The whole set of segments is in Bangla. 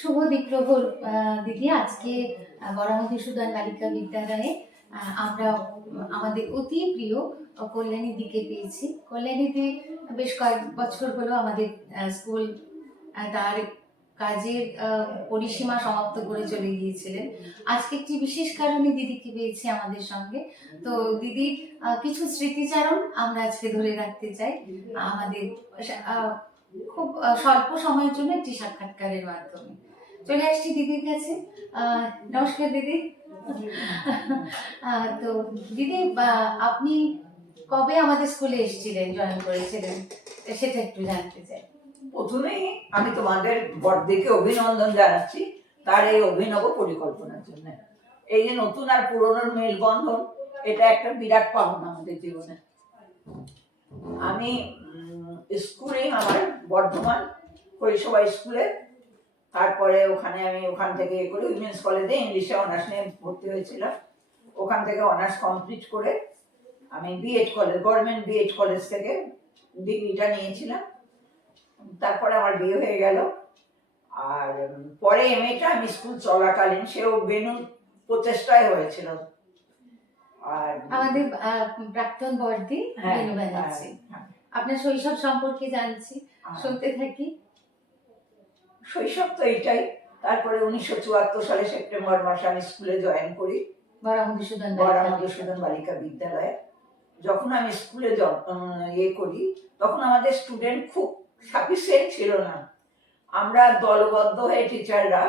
শুভ দ্বীপ্রহর দিদি। আজকে বরাহমধুসূদন বালিকা বিদ্যালয়ে আমরা আমাদের অতি প্রিয় কল্যাণী দিকে পেয়েছি। কল্যাণী দি বেশ কয়েক বছর হলো আমাদের স্কুল তার কাজের পরিসীমা সমাপ্ত করে চলে গিয়েছিলেন। আজকে একটি বিশেষ কারণে দিদিকে পেয়েছি আমাদের সঙ্গে। তো দিদির কিছু স্মৃতিচারণ আমরা আজকে ধরে রাখতে চাই আমাদের খুব স্বল্প সময়ের জন্য একটি সাক্ষাৎকারের মাধ্যমে। চলে আসছি দিদির কাছে। নমস্কার দিদি। তো দিদি, আপনি কবে আমাদের স্কুলে এসেছিলেন, জয়েন করেছিলেন, সেটা একটু জানতে চাই। প্রথমেই আমি তোমাদের বড়দিকে অভিনন্দন জানাচ্ছি তার এই অভিনব পরিকল্পনার জন্য। এই যে নতুন আর পুরনোর মেলবন্ধন, এটা একটা বিরাট পাওনা আমাদের জীবনে। আমি স্কুলে, আমার বর্ধমান কৈশোর স্কুলে, তারপরে ওখান থেকে করে উইমেন্স কলেজে ইংলিশে অনার্স নিয়ে ভর্তি হয়েছিলাম। ওখান থেকে অনার্স কমপ্লিট করে আমি BEd college, government BEd college থেকে ডিগ্রিটা নিয়েছিলাম। তারপরে আমার বিয়ে হয়ে গেল। আর পরে এমএটা আমি স্কুল চলাকালীন, সেও বেনু প্রচেষ্টায় হয়েছিল। আর আমাদের প্রাক্তন বর্দি বেনু ব্যানার্জি। আপনার শৈশব সম্পর্কে জানছি, শুনতে থাকি। শৈশব তো এইটাই। তারপরে 1974 সালে সেপ্টেম্বর মাসে আমি স্কুলে জয়েন করি, বরাহমধুসূদন বালিকা বিদ্যালয়ে। যখন আমি স্কুলে করি, তখন আমাদের স্টুডেন্ট খুব সাফিসিয়েন্ট ছিল না। আমরা দলবদ্ধ হয়ে টিচাররা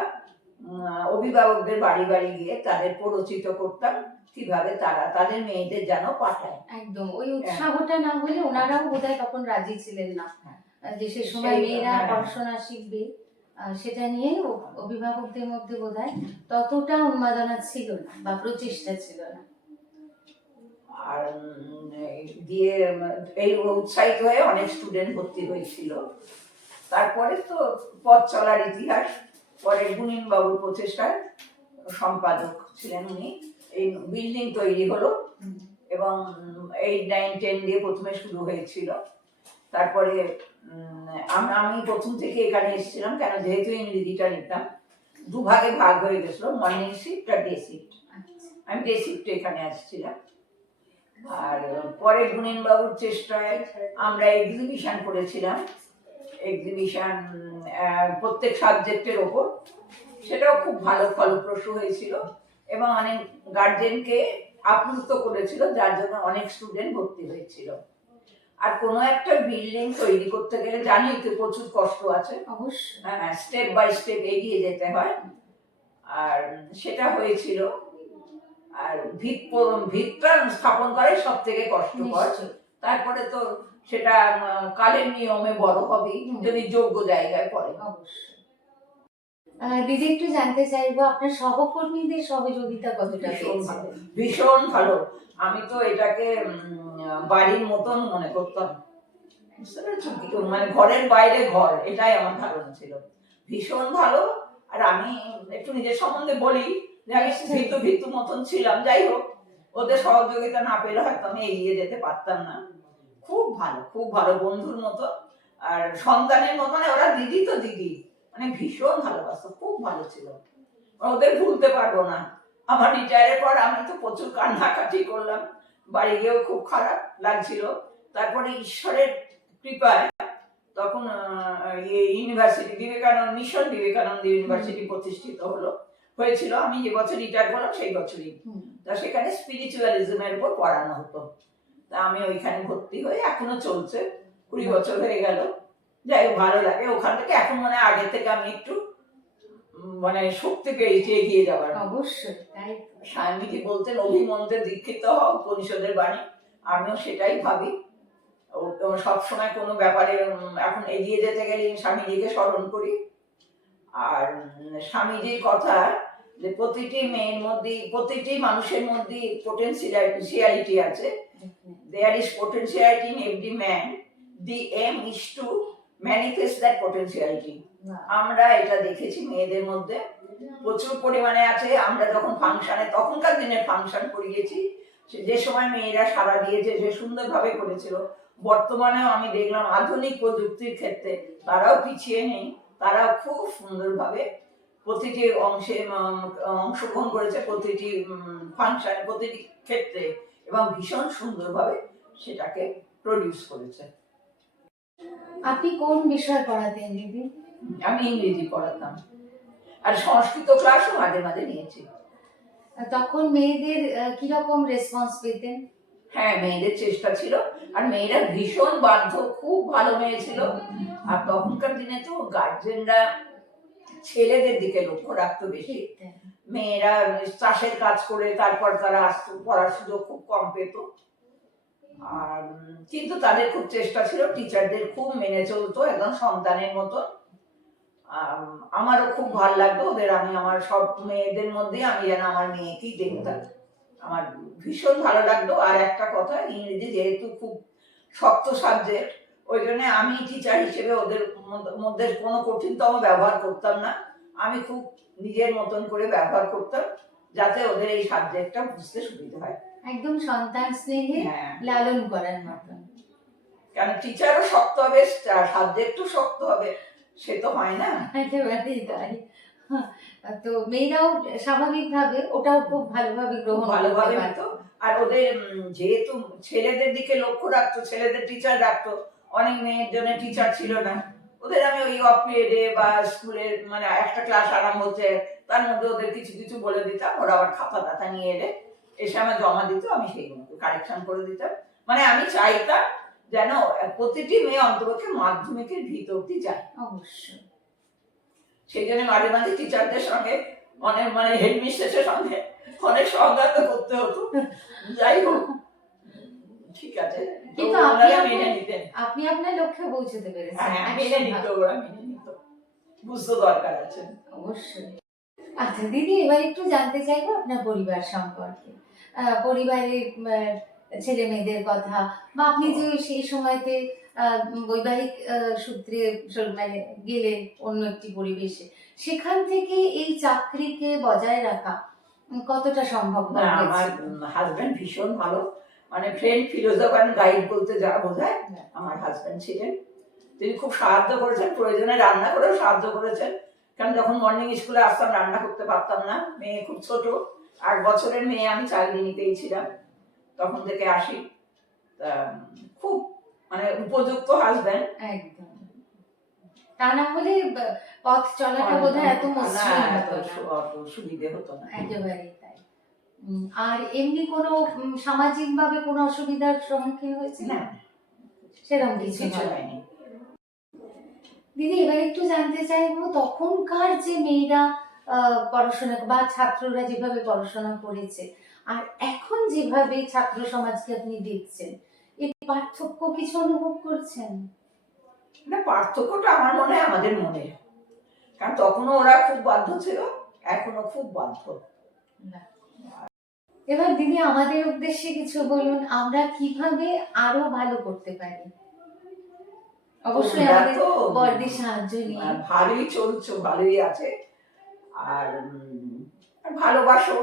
অভিভাবকদের বাড়ি বাড়ি গিয়ে তাদের প্ররোচিত করতাম কিভাবে তারা তাদের মেয়েদের যেন পাঠায়। একদম ওই উৎসাহটা না হলে ওনারাও বোধহয় তখন রাজি ছিলেন না যে সে সময় মেয়েরা পড়াশোনা শিখবে, সেটা নিয়ে অভিভাবকদের মধ্যে বোধহয় ততটা উন্মাদনা ছিল না বা প্রচেষ্টা ছিল না। আর দিয়ে এই উৎসাহিত হয়ে অনেক স্টুডেন্ট ভর্তি হয়েছিল। তারপরে তো পথ চলার ইতিহাস। পরে গুণিন বাবুর প্রচেষ্টায় সম্পাদক ছিলেন উনি, এই বিল্ডিং তৈরি হলো এবং 8, 9, 10 দিয়ে প্রথমে শুরু হয়েছিল। তারপরে আমি প্রথম থেকে এখানে এসেছিলাম, কেন যেহেতু ইংরেজিটা নিতাম, দুভাগে ভাগ হয়ে গেছিল, মর্নিং শিফট আর ডে শিফট। আমি ডে শিফটে এখানে আসছিলাম। আর পরে গুণিন বাবুর চেষ্টায় আমরা এক্সিবিশন করেছিলাম, এক্সিবিশন প্রত্যেক সাবজেক্টের ওপর। সেটাও খুব ভালো ফলপ্রসূ হয়েছিল এবং অনেক গার্জেনকে আপ্লুত করেছিল, যার জন্য অনেক স্টুডেন্ট ভর্তি হয়েছিল। আর কোনো একটা বিল্ডিং তৈরি করতে গেলে জানি তো প্রচুর কষ্ট আছে, অবশ্যই স্টেপ বাই স্টেপ এগিয়ে যেতে হয়। আর সেটা হয়েছিল। আর ভিতটা স্থাপন করাই সব থেকে কষ্টকর। তারপরে তো সেটা কালের নিয়মে বড় হবে যদি যোগ্য জায়গায় পড়ে। দিদি, একটু জানতে চাইবো আপনার সহকর্মীদের সহযোগিতা কতটা? ভীষণ ভালো। আমি তো এটাকে বাড়ির মতন মনে করতাম, মানে ঘরের বাইরে ঘর, এটাই আমার ধারণা ছিল। ভীষণ ভালো। আর আমি একটু নিজের সম্বন্ধে বলি যে আমি ভীতু মতন ছিলাম। যাই হোক, ওদের সহযোগিতা না পেলে হয়তো আমি এগিয়ে যেতে পারতাম না। খুব ভালো, খুব ভালো, বন্ধুর মতো আর সন্তানের মতো। মানে ওরা দিদি তো দিদি, মানে ভীষণ ভালোবাসতো, খুব ভালো ছিল। ওদের ভুলতে পারবো না। আমার রিটায়ারের পর আমি তো প্রচুর কান্নাকাটি করলাম, বাড়ি গিয়েও খুব খারাপ লাগছিল। তারপরে ঈশ্বরের কৃপায় তখন university, Vivekananda mission Vivekananda university প্রতিষ্ঠিত হয়েছিল। আমি যে বছর রিটায়ার করলাম সেই বছরই। তা সেখানে স্পিরিচুয়ালিজমের উপর পড়ানো হতো। তা আমি ওইখানে ভর্তি হয়ে এখনো চলছে, 20 বছর হয়ে গেল। যাই হোক, ভালো লাগে ওখান থেকে। এখন মানে আগের থেকে আমি একটু মানে শক্তি পেয়েছি এগিয়ে যাবার। অবশ্যই স্বামীজি বলতেন অভিমন্ত্রে দীক্ষিত হও, উপনিষদের বাণী। আমিও সেটাই ভাবি। সবসময় কোনো ব্যাপারে এখন এগিয়ে যেতে গেলে স্বামীজিকে স্মরণ করি। আর স্বামীজির কথা যে প্রতিটি মেয়ের মধ্যে, প্রতিটি মানুষের মধ্যে পোটেনশিয়ালিটি আছে। There is potentiality in every man. The aim is to manifest that potentiality. আমরা এটা দেখেছি মেয়েদের মধ্যে প্রচুর পরিমাণে আছে। আমরা যখন ফাংশনে, তখনকার দিনের ফাংশন করিয়েছি, যে সময় মেয়েরা সাড়া দিয়েছে, যে সুন্দরভাবে করেছিল। বর্তমানেও আমি দেখলাম আধুনিক প্রযুক্তির ক্ষেত্রে তারাও পিছিয়ে নেই, তারাও খুব সুন্দরভাবে প্রতিটি অংশে অংশগ্রহণ করেছে, প্রতিটি ফাংশন, প্রতিটি ক্ষেত্রে, এবং ভীষণ সুন্দরভাবে সেটাকে প্রডিউস করেছে। আপনি কোন বিষয় পড়াতেন দিদি? আমি ইংরেজি পড়াতাম, আর সংস্কৃত ক্লাসও মাঝে মাঝে নিয়েছি। তখন মেয়েদের কিরকম রেসপন্স পেতেন? হ্যাঁ, মেয়েদের চেষ্টা ছিল, আর মেয়েরা ভীষণ বাধ্য, খুব ভালো মেয়ে ছিল। আর তখনকার দিনে তো গার্জেনরা ছেলেদের দিকে লক্ষ্য রাখতো বেশি। মেয়েরা চাষের কাজ করে তারপর তারা আসতো, পড়ার সুযোগ খুব কম পেত। আর কিন্তু তাদের খুব চেষ্টা ছিল, টিচারদের খুব মেনে চলতো একদম সন্তানের মতো। আমারও খুব ভালো লাগতো ওদের, আমি আমার সব মেয়েদের মধ্যে আমি যেন আমার মেয়েকেই দেখতাম, আমার ভীষণ ভালো লাগতো। আর একটা কথা, ইংরেজি যেহেতু খুব শক্ত সাবজেক্ট, ওই জন্য আমি টিচার হিসেবে ওদের মধ্যে কোনো কঠিনতম ব্যবহার করতাম না। আমি খুব নিজের মতন করে ব্যবহার করতাম, যাতে ওদের এই সাবজেক্টটা বুঝতে সুবিধা হয়। একদম সন্তান স্নেহে লালন করার মতন। কারণ টিচারও শক্ত হবে, সাবজেক্টও শক্ত হবে, সে তো হয় না। একেবারেই তাই। তো মেয়েরাও স্বাভাবিকভাবে ওটাও খুব ভালোভাবে গ্রহণ ভালোভাবে করতে নিত। পারতো। আর ওদের যেহেতু ছেলেদের দিকে লক্ষ্য রাখতো, ছেলেদের টিচার রাখতো, অনেক মেয়ের জন্য টিচার ছিল না, ওদের আমি ওই অফ পিরিয়ডে বা স্কুলের মানে একটা ক্লাস আরম্ভ হচ্ছে, তার মধ্যে ওদের কিছু কিছু বলে দিতাম, ওরা আবার খাতা টাতা নিয়ে এলে এসে আমার জমা দিত, আমি সেইগুলো কারেকশন করে দিতাম। মানে আমি চাইতাম যেন প্রতিটি মেয়ে অন্তপক্ষে মাধ্যমিকের ভিতর অব্দি যায়। অবশ্যই। সেই জন্য মাঝে মাঝে টিচারদের সঙ্গে অনেক মানে হেডমিস্ট্রেসের সঙ্গে অনেক সংঘাত করতে হতো। যাই হোক, ঠিক আছে, কিন্তু ওনারা মেনে নিতেন। আপনি আপনার লক্ষ্যে পৌঁছতে পেরেছেন। হ্যাঁ, মেনে নিত, ওরা মেনে নিত, বুঝতে দরকার আছে। অবশ্যই। আচ্ছা দিদি, এবার একটু জানতে চাইবো আপনার পরিবার সম্পর্কে, পরিবারের ছেলে মেয়েদের কথা, বা আপনি যে সেই সময়তে বৈবাহিক সূত্রে মানে গেলেন অন্য একটি পরিবেশে, সেখান থেকে এই চাকরিকে বজায় রাখা কতটা সম্ভব? না, আমার হাজবেন্ড ভীষণ ভালো, মানে ফ্রেন্ড ফিলোসফার অ্যান্ড গাইড বলতে যা বোঝায়, আমার হাজবেন্ড ছিলেন। তিনি খুব সাহায্য করেছেন, প্রয়োজনে রান্না করেও সাহায্য করেছেন। কারণ যখন মর্নিং স্কুলে আসতাম রান্না করতে পারতাম না, মেয়ে খুব ছোট, 8 বছরের মেয়ে আমি চাকরি নিতেই ছিলাম, তখন থেকে আসি। খুব মানে উপযুক্ত হাজবেন্ড। একদম, তা না হলে পথ চলাটা বোধহয় এত মসৃণ হতো না, অত সুবিধে হতো না। একেবারেই তাই। আর এমনি কোনো সামাজিক ভাবে কোনো অসুবিধার সম্মুখীন হয়েছে? না, সেরকম কিছু হয়নি। দিদি, এবার একটু জানতে চাইবো, তখনকার যে মেয়েরা পড়াশোনা বা ছাত্ররা যেভাবে পড়াশোনা করেছে আর এখন যেভাবে ছাত্র সমাজকে আপনি দেখছেন, এই পার্থক্য কিছু অনুভব করছেন? না, পার্থক্যটা আমার মনে হয় আমাদের মনে, কারণ তখনও ওরা খুব বাধ্য ছিল, এখনো খুব বাধ্য। এবার দিদি, আমাদের উদ্দেশ্যে কিছু বলুন, আমরা কিভাবে আরো ভালো করতে পারি? অবশ্যই আমাদের বড়দের সাহায্য নিয়ে। ভালোই চলছে, ভালোই আছে। আর ভালোবাসো,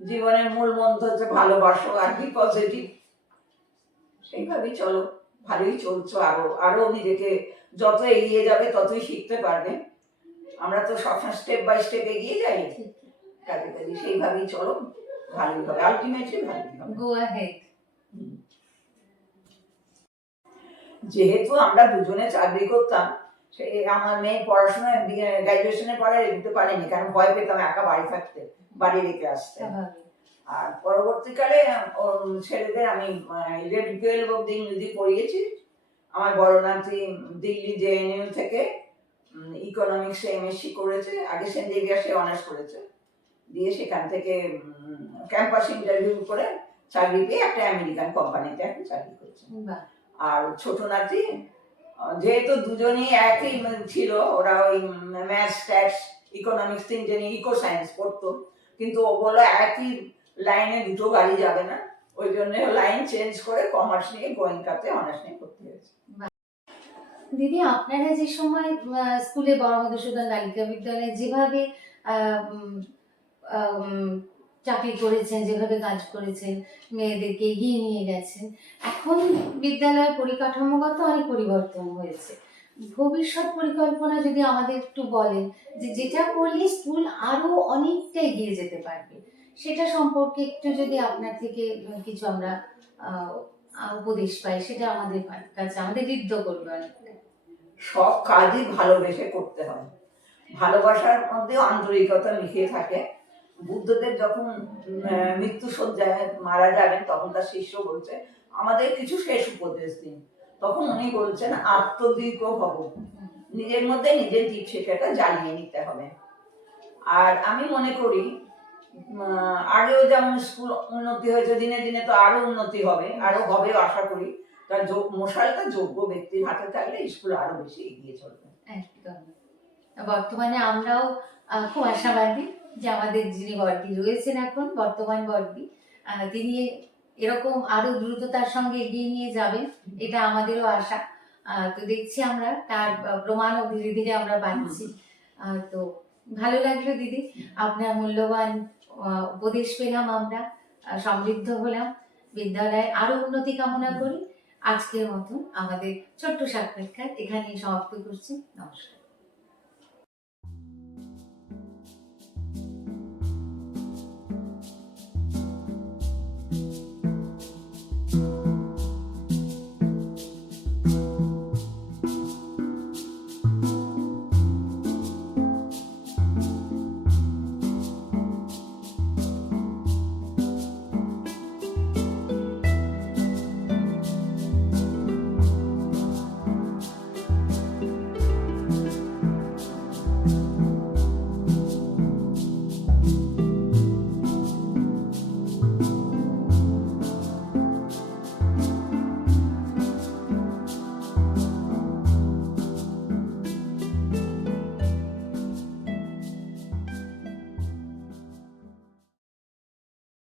জীবনের মূল মন্ত্র হচ্ছে ভালোবাসো আর বি পজিটিভ, সেইভাবেই চলো, ভালোই চলছো। আরো আরো নিজেকে যত এগিয়ে যাবে ততই শিখতে পারবে। আমরা তো সবসময় স্টেপ বাই স্টেপ এগিয়ে যাই, কাজে কাজে সেইভাবেই চলো, ভালোই হবে, আলটিমেটলি ভালোই হবে। Go ahead. যেহেতু আমরা দুজনে চাকরি করতাম, সেই আমার মেয়ে পড়াশোনায় গ্রাজুয়েশনের পরে এগোতে পারেনি, কারণ ভয় পেতাম একা বাড়ি থাকতে, বাড়ি রেখে আসতে। আর পরবর্তীকালে ওর ছেলেদের আমি 11-12 অব্দি ইংরেজি পড়িয়েছি। আমার বড় নাতি দিল্লি JNU থেকে ইকোনমিক্সে MSc করেছে, আগে সেন্ট জেভিয়ার্সে অনার্স করেছে, দিয়ে সেখান থেকে ক্যাম্পাস ইন্টারভিউ করে চাকরি পেয়ে একটা আমেরিকান কোম্পানিতে এখন চাকরি করছে। আর ছোট নাতি, যেহেতু দুজনেই একই ছিল, ওরা ওই ম্যাথস, ট্যাক্স, ইকোনমিক্স তিনটে নিয়ে ইকো সায়েন্স পড়তো, কিন্তু ও বললো একই লাইনে দুটো গাড়ি যাবে না, ওই জন্য লাইন চেঞ্জ করে কমার্স নিয়ে গোয়েঙ্কাতে অনার্স নিয়ে করতে হয়েছে। দিদি, আপনারা যে সময় স্কুলে বড় মধুসূদন বালিকা বিদ্যালয়ে যেভাবে চাকরি করেছেন, যেভাবে কাজ করেছেন, মেয়েদেরকে এগিয়ে নিয়ে গেছেন, এখন বিদ্যালয়ের পরিকাঠামোগত অনেক পরিবর্তন হয়েছে, ভবিষ্যৎ পরিকল্পনা যদি আমাদের একটু বলেন, যে যেটা করলে স্কুল আরো অনেকটা এগিয়ে যেতে পারবে, সেটা সম্পর্কে একটু যদি আপনার থেকে কিছু আমরা আহ, উপদেশ পাই, সেটা আমাদের কাছে আমাদের ঋদ্ধ করবে অনেকটা। সব কাজই ভালোবেসে করতে হয়, ভালোবাসার মধ্যে আন্তরিকতা মিশিয়ে থাকে। বুদ্ধদেব যখন মৃত্যুশয্যায় মারা যাবেন তখন তার শিষ্য বলছে আমাদের কিছু শেষ উপদেশ দিন। তখন উনি বলছেন আত্মদীপ ভব, নিজের মধ্যে নিজের দীপ শিখাটা জ্বালিয়ে নিতে হবে। আর আমি মনে করি আগেও যেমন স্কুল উন্নতি হয়েছে, দিনে দিনে তো আরো উন্নতি হবে, আরো হবে আশা করি। তার মশালটা যোগ্য ব্যক্তির হাতে থাকলে স্কুল আরো বেশি এগিয়ে চলবে। একদম। বর্তমানে আমরাও খুব আশাবাদী যে আমাদের যিনি বড়দি রয়েছেন এখন, বর্তমান বড়দি, তিনি এরকম আরো দ্রুততার সঙ্গে এগিয়ে নিয়ে যাবেন, এটা আমাদেরও আশা। তো দেখছি আমরা তার প্রমাণও ধীরে ধীরে আমরা পাচ্ছি। তো ভালো লাগলো দিদি, আপনার মূল্যবান উপদেশ পেলাম আমরা, সমৃদ্ধ হলাম। বিদ্যালয়ে আরো উন্নতি কামনা করি। আজকের মতন আমাদের ছোট্ট সাক্ষাৎকার এখানেই সমাপ্ত করছি। নমস্কার।